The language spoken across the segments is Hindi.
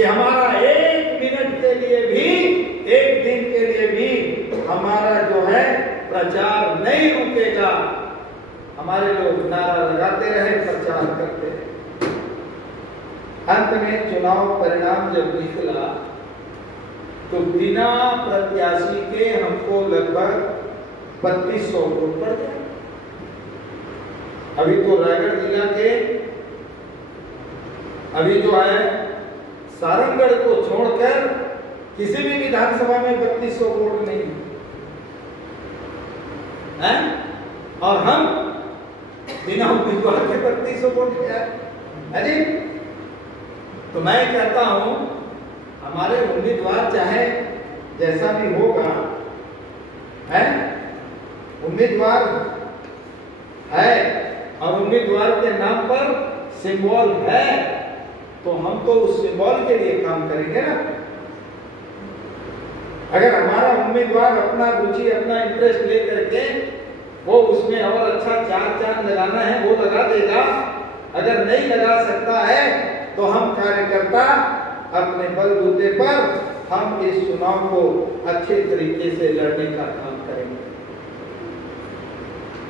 कि हमारा 1 मिनट के लिए भी, 1 दिन के लिए भी हमारा जो है प्रचार नहीं रुकेगा। हमारे लोग नारा लगाते रहे, प्रचार करते रहे। अंत में चुनाव परिणाम जब निकला तो बिना प्रत्याशी के हमको लगभग 3200 वोट पड़ गए। अभी तो रायगढ़ जिला के अभी जो है सारंगढ़ को छोड़कर किसी भी विधानसभा में 3200 वोट नहीं है, और हम बिना उम्मीदवार के 3200 वोट है जी। तो मैं कहता हूं हमारे उम्मीदवार चाहे जैसा भी होगा है, उम्मीदवार है और उम्मीदवार के नाम पर सिंबल है, तो हम तो उस सिंबल के लिए काम करेंगे ना। अगर हमारा उम्मीदवार अपना रुचि, अपना इंटरेस्ट लेकर के वो उसमें और अच्छा 4 चांद लगाना है वो लगा देगा, अगर नहीं लगा सकता है तो हम कार्यकर्ता अपने बलबूते पर हम इस चुनाव को अच्छे तरीके से लड़ने का काम करेंगे।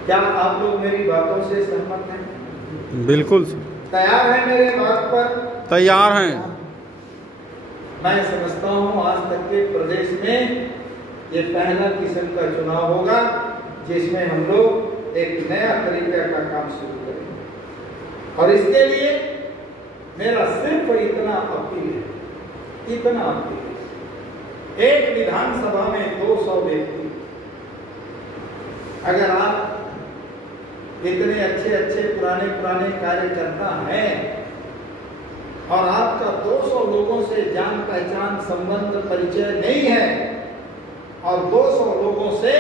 क्या आप लोग मेरी बातों से सहमत हैं? बिल्कुल। तैयार हैं मेरे बात पर? तैयार हैं। मैं समझता हूं आज तक के प्रदेश में ये पहला किस्म का चुनाव होगा जिसमें हम लोग एक नया तरीके का काम शुरू करेंगे। और इसके लिए मेरा सिर्फ इतना अपील है, इतना अपील है, एक विधानसभा में 200 व्यक्ति, अगर आप इतने अच्छे अच्छे पुराने पुराने कार्यकर्ता हैं और आपका 200 लोगों से जान पहचान संबंध परिचय नहीं है और 200 लोगों से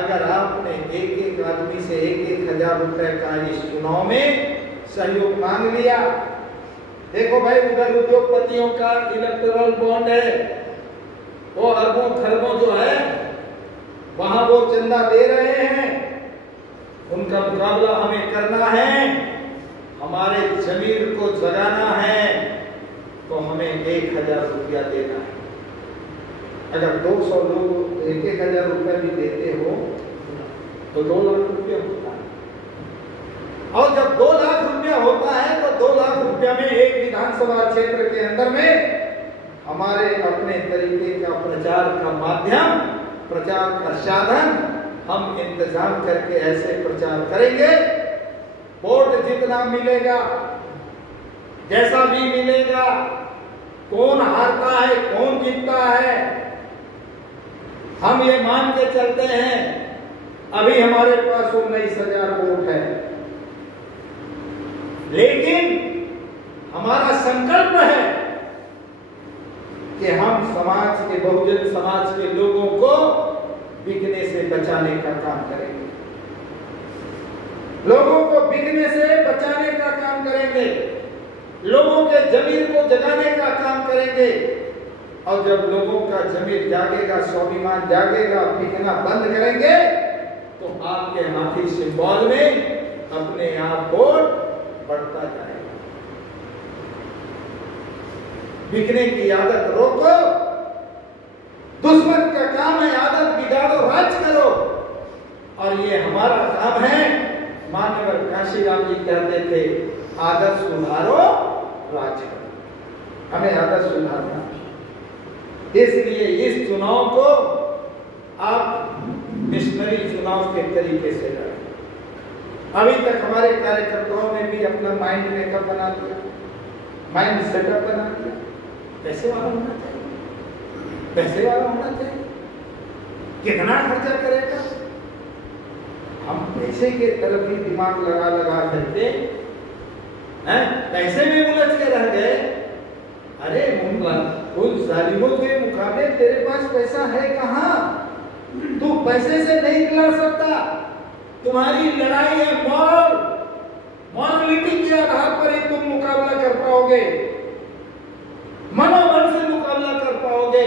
अगर आपने एक एक आदमी से 1,000 रुपए का इस चुनाव में सहयोग मांग लिया, देखो भाई उधर उद्योगपतियों का इलेक्टोरल बॉन्ड है, वो अरबों खरबों जो है वहां वो चंदा दे रहे हैं, उनका मुकाबला हमें करना है, हमारे जमीर को जगाना है, तो हमें 1,000 रुपया देना है। अगर 200 लोग 1,000 रुपया भी देते हो तो 2 लाख रुपया होता है, और जब 2 लाख रुपया होता है तो 2 लाख रुपया में एक विधानसभा क्षेत्र के अंदर में हमारे अपने तरीके का प्रचार का माध्यम, प्रचार का साधन हम इंतजाम करके ऐसे प्रचार करेंगे, वोट जितना मिलेगा, जैसा भी मिलेगा, कौन हारता है कौन जीतता है, हम ये मान के चलते हैं अभी हमारे पास 19,000 वोट है, लेकिन हमारा संकल्प है कि हम समाज के, बहुजन समाज के लोगों को बिकने से बचाने का काम करेंगे, लोगों को बिकने से बचाने का काम करेंगे, लोगों के जमीर को जगाने का काम करेंगे, और जब लोगों का जमीर जागेगा, स्वाभिमान जागेगा, बिकना बंद करेंगे, तो आपके हाथी सिंबल में अपने आप वोट बढ़ता जाएगा। बिकने की आदत रोको, दुश्मन का काम है आदत बिगाड़ो, राज करो, और ये हमारा काम है। मानवर काशीराम जी कहते थे आदत सुधारो राज करो, हमें आदत सुधारना। इसलिए इस चुनाव को आप मिशनरी चुनाव के तरीके से लड़ें। अभी तक हमारे कार्यकर्ताओं ने भी अपना माइंड मेकअप बना लिया, माइंड सेटअप बना लिया, पैसे वाला होना चाहिए, पैसे वाला होना चाहिए, कितना खर्चा करेगा, हम पैसे के तरफ ही दिमाग लगा लगा करके हैं, पैसे में उलझ के रह गए। अरे उन जालिमों के मुकाबले तेरे पास पैसा है कहाँ? तू पैसे से नहीं लड़ सकता, तुम्हारी लड़ाई है मॉरलिटी के आधार पर ही तुम मुकाबला कर पाओगे, मनोबल से मुकाबला कर पाओगे,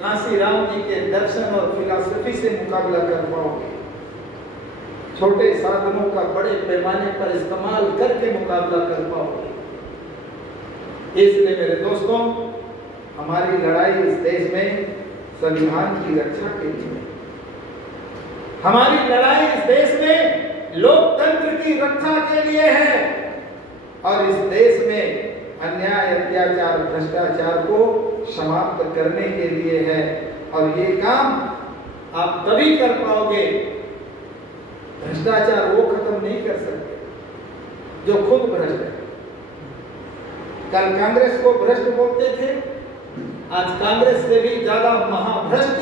काशीराम जी के दर्शन और फिलॉसफी से मुकाबला कर पाओगे, छोटे साधनों का बड़े पैमाने पर इस्तेमाल करके मुकाबला कर पाओगे। इसलिए मेरे दोस्तों, हमारी लड़ाई इस देश में संविधान की रक्षा के लिए, हमारी लड़ाई इस देश में लोकतंत्र की रक्षा के लिए है और इस देश में अन्याय, अत्याचार, भ्रष्टाचार को समाप्त करने के लिए है। और ये काम आप तभी कर पाओगे, भ्रष्टाचार वो खत्म नहीं कर सकते जो खुद भ्रष्ट है। कल कांग्रेस को भ्रष्ट बोलते थे, आज कांग्रेस से भी ज्यादा महाभ्रष्ट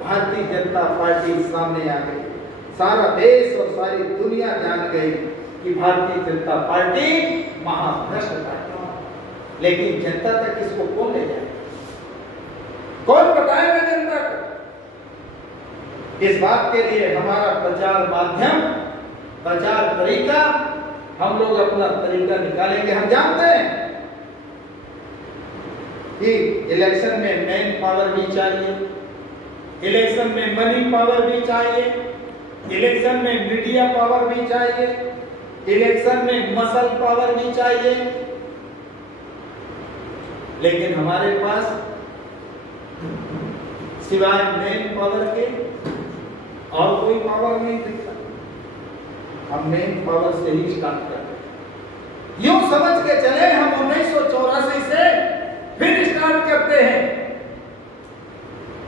भारतीय जनता पार्टी सामने आ गई। सारा देश और सारी दुनिया जान गई कि भारतीय जनता पार्टी महाभ्रष्ट पार्टी, लेकिन जनता तक इसको कौन ले जाए, कौन बताएगा जनता को? इस बात के लिए हमारा प्रचार माध्यम, प्रचार तरीका, हम लोग अपना तरीका निकालेंगे। हम जानते हैं कि इलेक्शन में मैन पावर भी चाहिए, इलेक्शन में मनी पावर भी चाहिए, इलेक्शन में मीडिया पावर भी चाहिए, इलेक्शन में मसल पावर भी चाहिए, लेकिन हमारे पास सिवाय मेन पावर के और कोई पावर नहीं दिखता। हम मेन पावर से ही स्टार्ट करते हैं। यूं समझ के चले हम 1984 से फिर स्टार्ट करते हैं।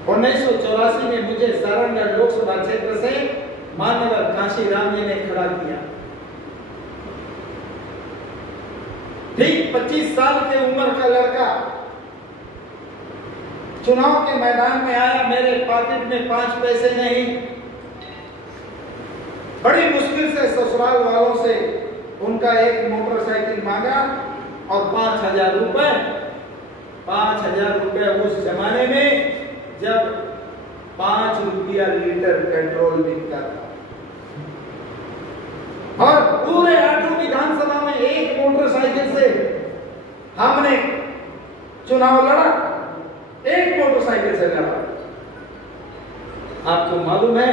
1984 में मुझे सारंगगढ़ लोकसभा क्षेत्र से माननीय कांशीराम जी ने खड़ा किया। ठीक 25 साल की उम्र का लड़का चुनाव के मैदान में आया। मेरे पॉकेट में 5 पैसे नहीं, बड़ी मुश्किल से ससुराल वालों से उनका एक मोटरसाइकिल मांगा और 5,000 रुपए, 5,000 रुपए उस जमाने में जब 5 रुपया लीटर पेट्रोल बिकता था और पूरे 8 विधानसभा में एक मोटरसाइकिल से हमने चुनाव लड़ा, एक मोटरसाइकिल से लड़ा। आपको मालूम है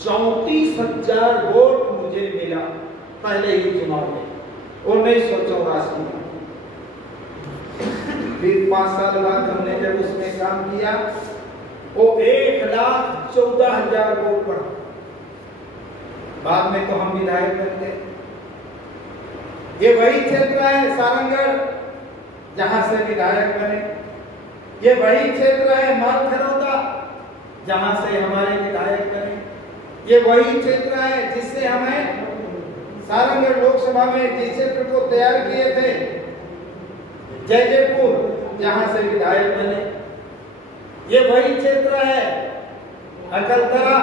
34,000 वोट मुझे मिला पहले ही चुनाव में 1984 में। फिर 5 साल बाद हमने जब उसमें काम किया वो 1,14,000 वोट पड़ा। बाद में तो हम विधायक बन गए। ये वही क्षेत्र है सारंगगढ़ जहां से विधायक बने, ये वही क्षेत्र है मालखरौदा जहां से हमारे विधायक बने, ये वही क्षेत्र है जिससे हमें सारंगगढ़ लोकसभा में जिस क्षेत्र को तैयार किए थे जयपुर जहां से विधायक बने, ये वही क्षेत्र है अकलतरा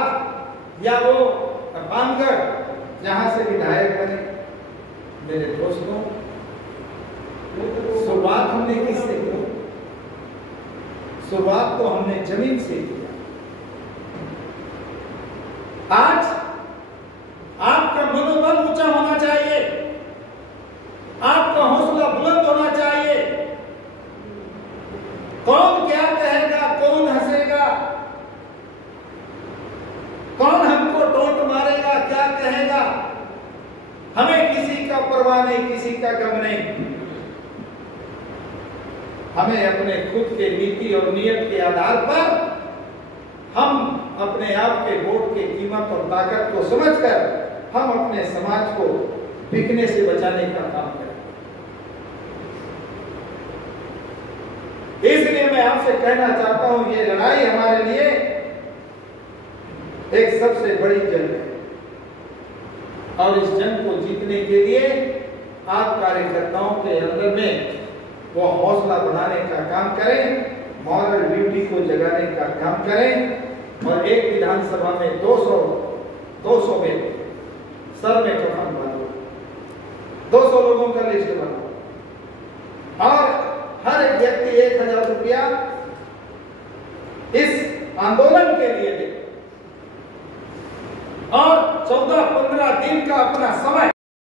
या वो पानगढ़ जहां से विधायक बने। मेरे दोस्तों, शुरुआत हमने किससे की? शुरुआत तो हमने जमीन से किया। आज आपका मनोबल ऊंचा होना चाहिए, आपका हौसला बुलंद होना चाहिए। कौन क्या कहेगा, कौन हंसेगा, कौन हमको टोंट मारेगा, क्या कहेगा, हमें किसी का परवाह नहीं, किसी का गम नहीं। हमें अपने खुद के नीति और नियत के आधार पर हम अपने आप के वोट की कीमत और ताकत को समझकर हम अपने समाज को बिकने से बचाने का काम करें। इसलिए मैं आपसे कहना चाहता हूं, ये लड़ाई हमारे लिए एक सबसे बड़ी जंग है और इस जंग को जीतने के लिए आप कार्यकर्ताओं के अंदर में वो हौसला बढ़ाने का काम करें, मॉरल ड्यूटी को जगाने का काम करें और एक विधानसभा में 200 में सर में कफन बांधो, 200 लोगों का लिस्ट बनाओ और हर एक व्यक्ति 1,000 रुपया इस आंदोलन के लिए दे और 14-15 दिन का अपना समय